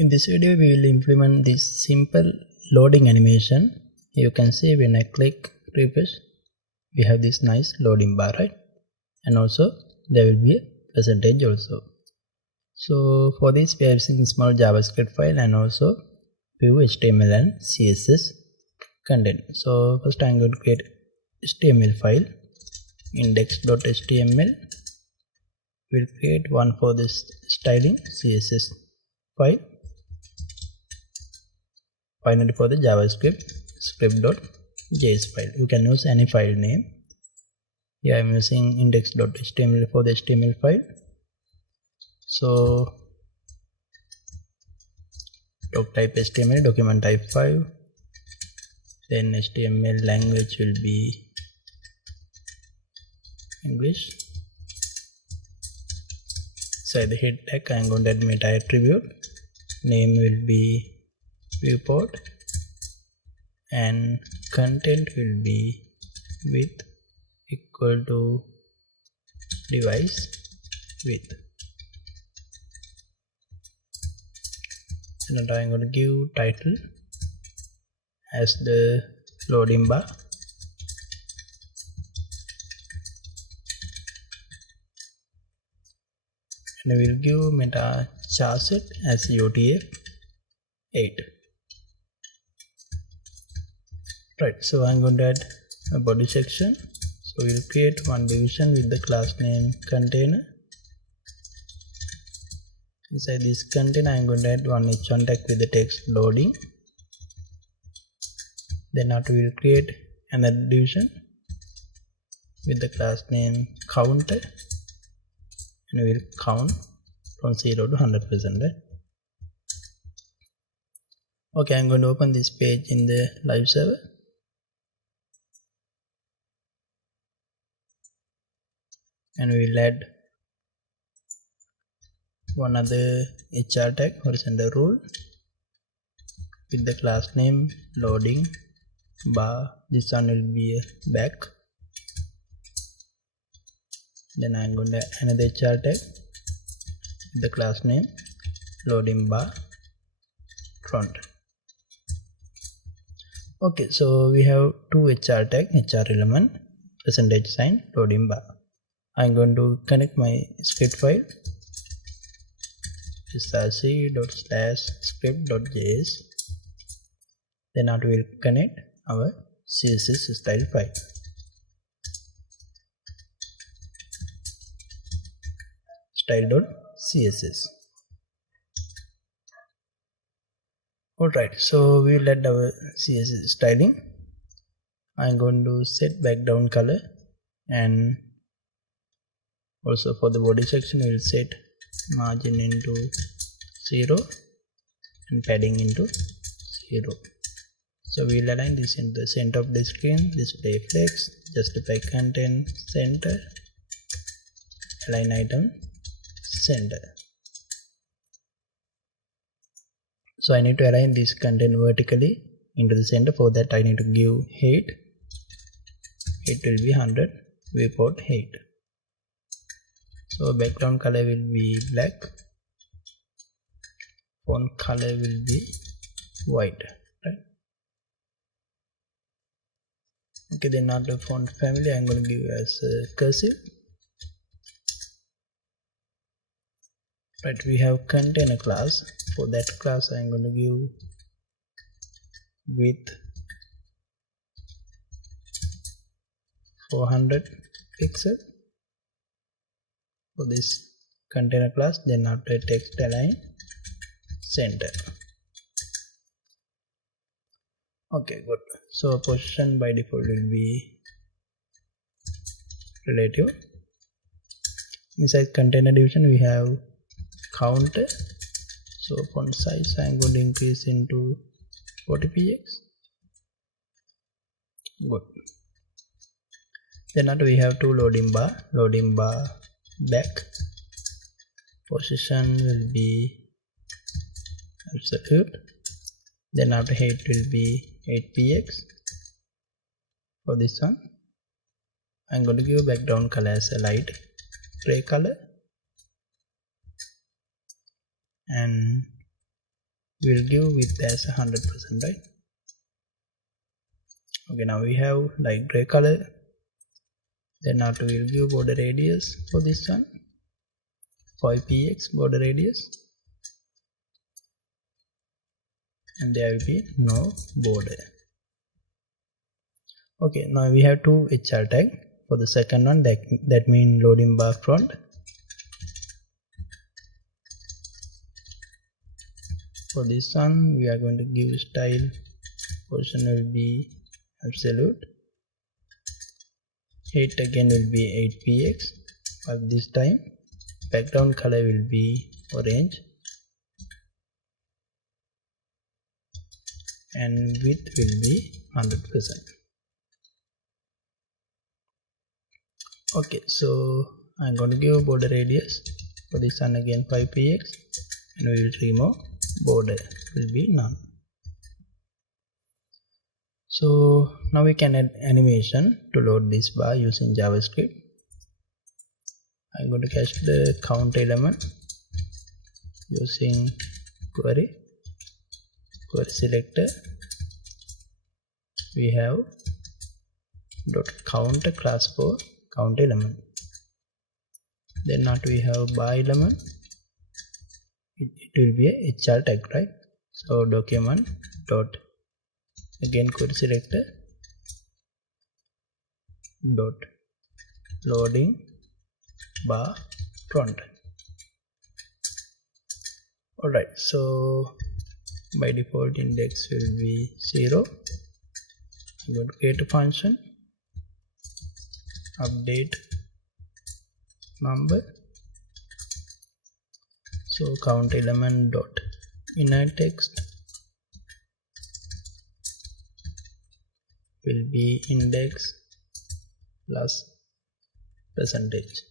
In this video we will implement this simple loading animation. You can see when I click refresh, we have this nice loading bar, right? And also there will be a percentage also. So for this we are using small JavaScript file and also few HTML and CSS content. So first I am going to create HTML file, index.html. We'll create one for this styling CSS file. Finally for the JavaScript script.js file. You can use any file name. Here I am using index.html for the HTML file. So doc type HTML, document type 5, then HTML language will be English. So the head tag I am going to add meta attribute, name will be viewport, and content will be width equal to device width. And I am going to give title as the loading bar. And we will give meta charset as UTF-8. Right, so I'm going to add a body section. So we'll create one division with the class name container. Inside this container I'm going to add one h1 tag with the text loading. Then after we'll create another division with the class name counter, and we'll count from 0 to 100%, right? Okay, I'm going to open this page in the live server. And we'll add one other HR tag, horizontal rule, with the class name loading bar. This one will be a back. Then I'm going to add another HR tag with the class name loading bar front. Okay, so we have two HR tag, HR element, percentage sign, loading bar. I'm going to connect my script file, src./script.js. Then after we'll connect our CSS style file. Style.css. Alright, so we'll add our CSS styling. I'm going to set background color, and also for the body section we'll set margin into 0 and padding into 0. So we'll align this in the center of the screen, display flex, justify content, center, align item, center. So I need to align this content vertically into the center. For that I need to give height. It will be 100, viewport height. So background color will be black, font color will be white, right? Okay, then after font family I'm going to give as cursive. Right, we have container class. For that class I'm going to give width 400 pixel for this container class. Then after text align center. Okay, good. So position by default will be relative. Inside container division we have counter. So font size I am going to increase into 40 px. Good. Then after we have two loading bar back. Position will be absolute. Then after height will be 8 px. For this one I'm going to give background color as a light gray color, and we'll give width as 100%, right? Okay, now we have like gray color. Then after we'll give border radius for this one, 5px border radius, and there will be no border. Okay, now we have two HR tag. For the second one, that means loading bar front. For this one, we are going to give style position will be absolute. Height again will be 8px, but this time background color will be orange, and width will be 100%. Okay, so I'm going to give border radius for this one again 5px, and we will remove border, will be none. So now we can add animation to load this bar using JavaScript. I'm going to catch the count element using query selector. We have dot count class for count element. Then not we have bar element. It will be a HR tag, right? So document dot again query selector dot loading bar front. Alright, so by default index will be 0. I'm going to create a function, update number. So count element dot inner text will be index plus percentage,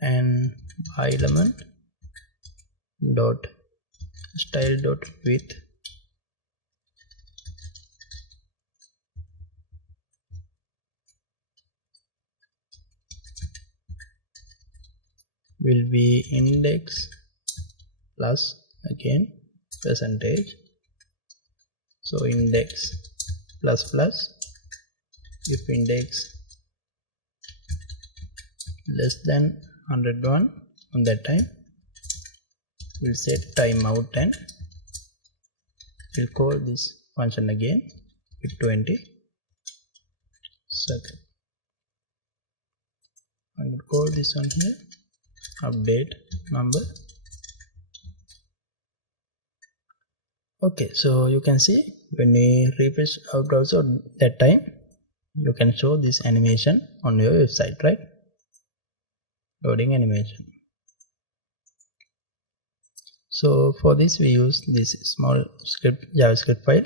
and bar element dot style dot width will be index plus again percentage. So index plus plus, if index less than 101 on that time, we'll set timeout and we'll call this function again with 20 seconds. I'm going to call this one here update number. Okay, so you can see when we refresh our browser, that time you can show this animation on your website, right? Loading animation. So for this we use this small script JavaScript file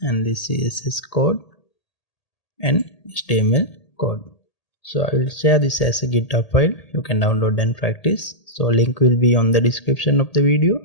and this CSS code and HTML code. So I will share this as a GitHub file. You can download and practice. So link will be on the description of the video.